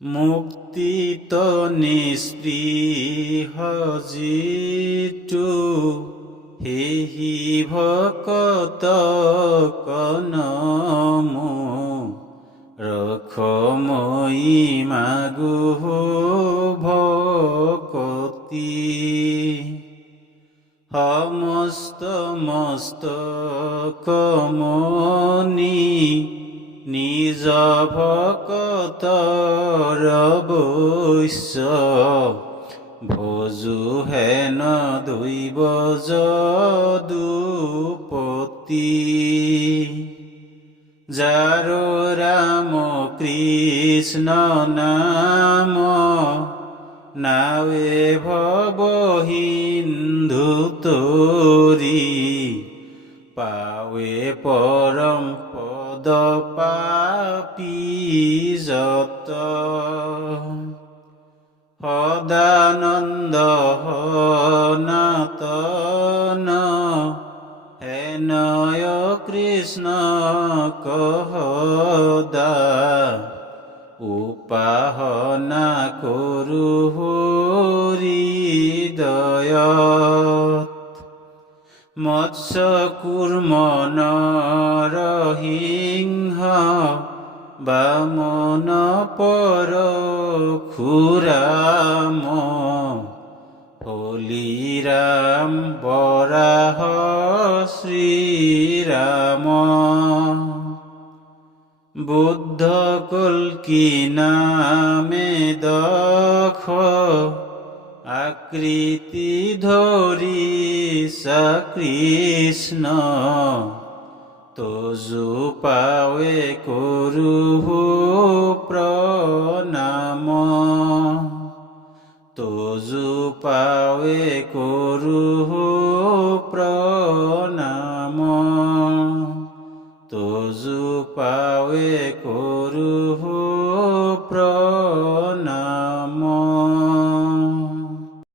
মুক্তিত নিস্পৃহ যিটো সেহি ভকত কনমু ৰখময়ী মাগো ভকতি সমস্ত মস্তকমণি নিজ ভকতৰ বৈশ্য ভজু হেন দৈব যদুপতি যাৰ ৰাম কৃষ্ণ নাম নাৱে ভৱ সিন্ধু তৰি পাৱে পৰম পদ পাপী যত সদানন্দ সনাতন হেনয় কৃষ্ণ কহদা উপাসনা কৰো হৃদয়ত মৎস্য কুৰ্ম নৰসিংহ বামন পৰশুৰাম হলিৰাম বৰাহ শ্ৰীৰাম বুদ্ধ কল্কি নামে দক্ষ আকৃতি ধৰিছা কৃষ্ণ তজু পাৱে কৰো প্ৰণাম তজু পাৱে কৰো প্ৰণাম তজু পাৱে কৰো